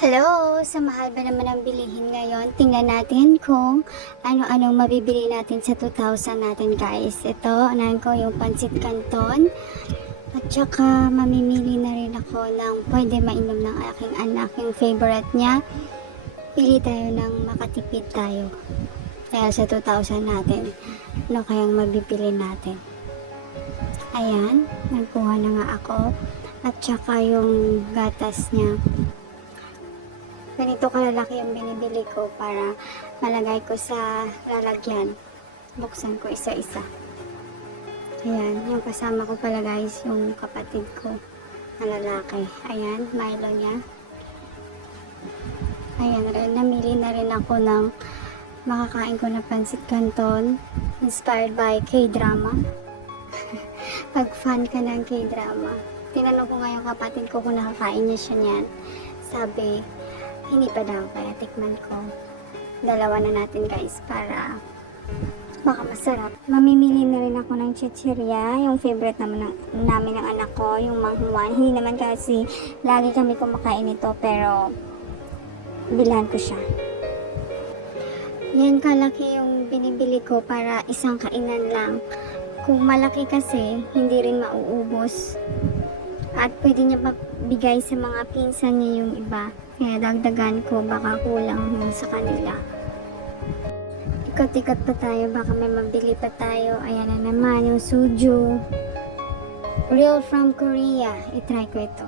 Hello! Sa mahal ba naman ang bilihin ngayon? Tingnan natin kung ano-anong mabibili natin sa 2,000 natin guys. Ito, anahan ko yung pancit canton. At saka mamimili na rin ako ng pwede mainom ng aking anak. Yung favorite niya. Pili tayo ng makatipid tayo. Dahil sa 2,000 natin. Ano kayang mabibili natin? Ayan, nagkuha na nga ako. At saka yung gatas niya. Ganito kalalaki yung binibili ko para malagay ko sa lalagyan. Buksan ko isa-isa. Ayan, yung kasama ko pala guys, yung kapatid ko na lalaki. Ayan, Milo niya. Ayan rin, namili na rin ako ng makakain ko na pancit canton. Inspired by K-drama. Pag fan ka ng K-drama. Tinanong ko nga yung kapatid ko kung nakakain niya siya niyan. Sabi, hindi pa daw, kaya tikman ko. Dalawa na natin guys para baka masarap. Mamimili na rin ako ng chichirya, yung favorite namin ng anak ko, yung manghuan. Hindi naman kasi lagi kami kumakain ito pero bilhan ko siya. Yan kalaki yung binibili ko para isang kainan lang. Kung malaki kasi, hindi rin mauubos. At pwede niya bigay sa mga pinsan niya yung iba. Kaya dagdagan ko, baka kulang yun sa kanila. Ikot-ikot pa tayo, baka may mabili pa tayo. Ayan na naman, yung suju. Real from Korea. I-try ko ito.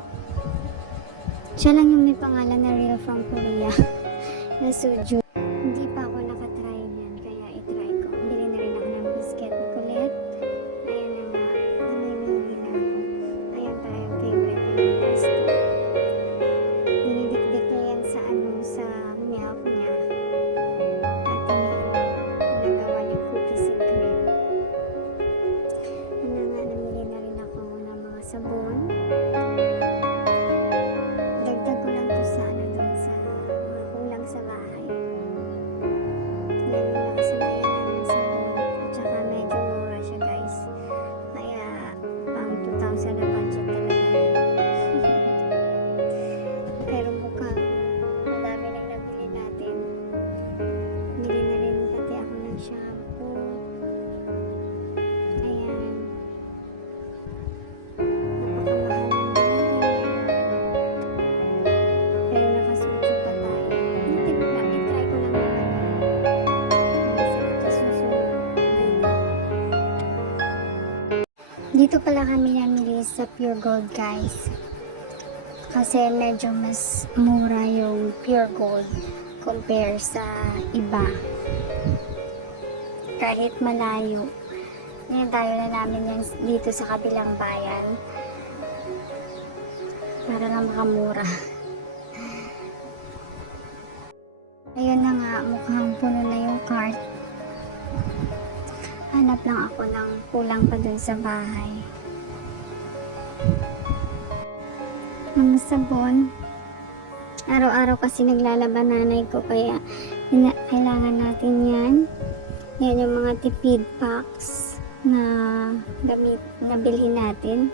Siya lang yung may pangalan na Real from Korea. Na suju. Hindi pa ako nakatry niyan, kaya i-try ko. Bili na rin ako ng biscuit kulit. Ayan na nga, namimili na ako. Ayan pa yung favorite yung pesto. Dinidikdik niya yan sa sa milk niya. At nagawa niya cookies and cream. Ano nga, namili na rin ako ng mga sabon. Dagdag ko lang to sa doon sa mga kulang sa bahay. Yan yung nakasanayan namin sa sabon. At saka medyo mura siya guys. Kaya pang 2,000 na budget talaga yan. Pero mukhang madami nang nabili natin. Bili na rin pati ako ng shampoo. Ayan. Napakamahal ng bilihin ngayon. Pero nakasucho pa tayo. I-try ko lang yung masarap sa susunod. Dito pala kami namili sa Pure Gold guys. Kasi medyo mas mura yung Pure Gold compare sa iba. Kahit malayo. Dayo na namin yan dito sa kabilang bayan. Para lang makamura. Ayun na nga, mukhang puno na yung cart. Hanap lang ako ng kulang pa dun sa bahay. Mga sabon. Araw-araw kasi naglalaban nanay ko kaya kailangan natin yan. Yan yung mga tipid packs na bilhin natin.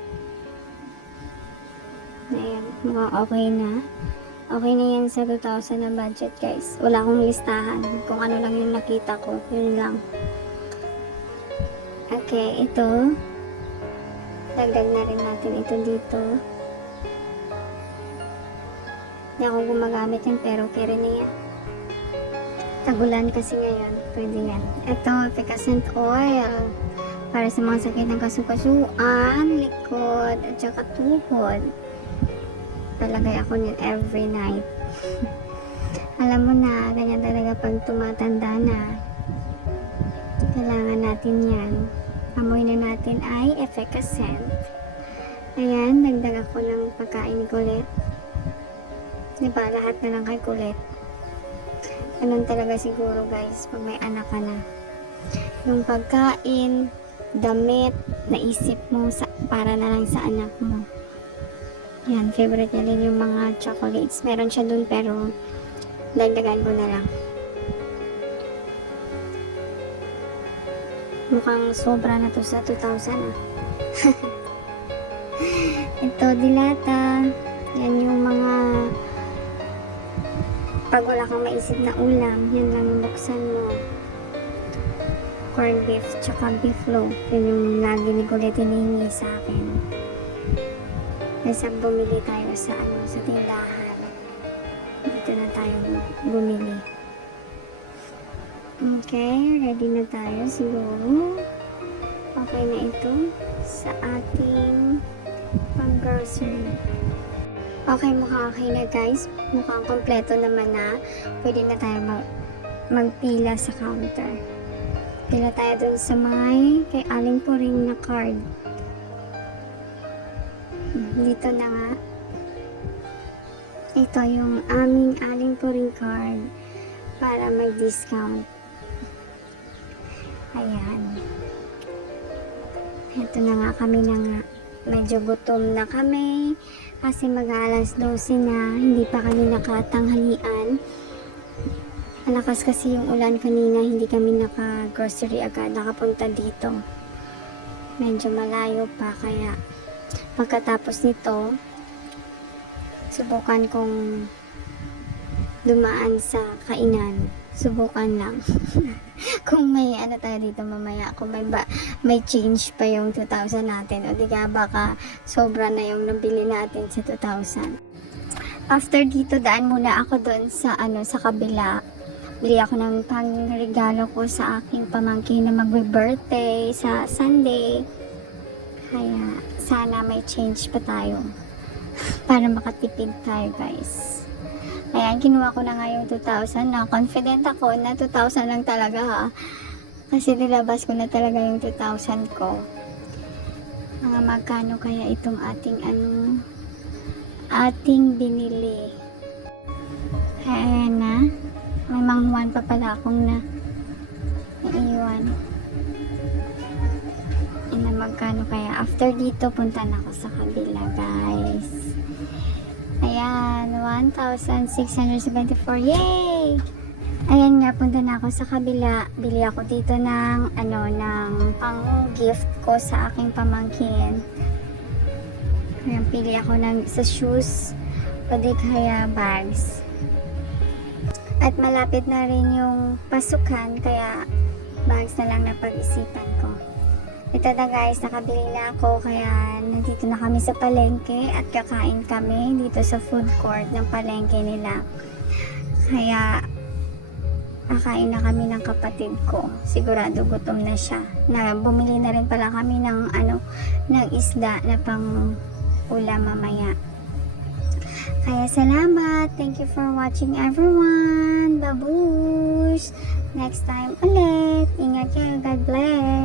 Ayan, mukhang okay na. Okay na yan sa 2,000 na budget guys. Wala akong listahan. Kung ano lang yung nakita ko, yun lang. Okay, ito. Dagdag na rin natin ito dito. Hindi ako gumagamit yan pero kere na yan. Tagulan kasi ngayon. Pwede yan. Ito, efficacent oil. Para sa mga sakit ng kasukasuan, likod, at saka tuhod. Palagay ako niyan every night. Alam mo na, ganyan talaga pag tumatanda na. Kailangan natin yan. Amoy na natin ay efficacent. Ayan, dagdag ako ng pagkain ni Colette. Diba, lahat na lang kay Colette. Ganun talaga siguro guys, pag may anak ka na. Yung pagkain, damit, naisip mo para na lang sa anak mo. Yan, favorite niya din yung mga chocolates. Meron siya dun pero dagdagan ko na lang. Mukhang sobra na to sa 2,000 ah. Ito, dilata. Yan yung mga Pag wala kang maisip na ulam, yan lang yung buksan mo. Corned beef, tsaka beef loaf. Yun yung lagi ni Kulit hinihingi sa akin. Kasi bumili tayo sa sa tindahan. Dito na tayo bumili. Okay, ready na tayo siguro. Okay na ito sa ating pang-grocery. Okay, mukhang okay na guys. Mukhang kompleto naman na. Pwede na tayo magpila sa counter. Pila tayo dun sa may kay Aling Puring na card. Dito na nga. Ito yung aming Aling Puring card para mag-discount. Ayan. Ito na nga kami na nga. Medyo gutom na kami kasi mag-aalas 12 na. Hindi pa kami nakatanghalian. Malakas kasi yung ulan kanina. Hindi kami naka-grocery agad. Nakapunta dito. Medyo malayo pa kaya pagkatapos nito subukan kong dumaan sa kainan. Subukan lang. Kung may tayo dito mamaya, kung may change pa yung 2,000 natin, o di ka baka sobra na yung nabili natin sa 2,000. After dito, daan muna ako doon sa sa kabila. Bili ako ng pangregalo ko sa aking pamangkin na magbe-birthday sa Sunday. Kaya sana may change pa tayo para makatipid tayo guys. Ayan, kinuha ko na nga yung 2,000 na. Confident ako na 2,000 lang talaga ha. Kasi nilabas ko na talaga yung 2,000 ko. Mga magkano kaya itong ating binili. Ayan na. May manghuan pa pala akong naiwan. Ayan, magkano kaya. After dito, punta na ako sa kabila guys. Ayan, 1,674. Yay! Ayan nga, punta na ako sa kabila. Bili ako dito ng pang gift ko sa aking pamangkin. Ayan, pili ako sa shoes o di kaya bags. At malapit na rin yung pasukan, kaya bags na lang na pag-isipan ko. Ito na guys, nakabili na ako kaya nandito na kami sa palengke at kakain kami dito sa food court ng palengke nila. Kaya kakain na kami ng kapatid ko. Sigurado gutom na siya. Bumili na rin pala kami ng isda na pang ulam mamaya. Kaya salamat. Thank you for watching everyone. Babush! Next time ulit. Ingat kayo. God bless.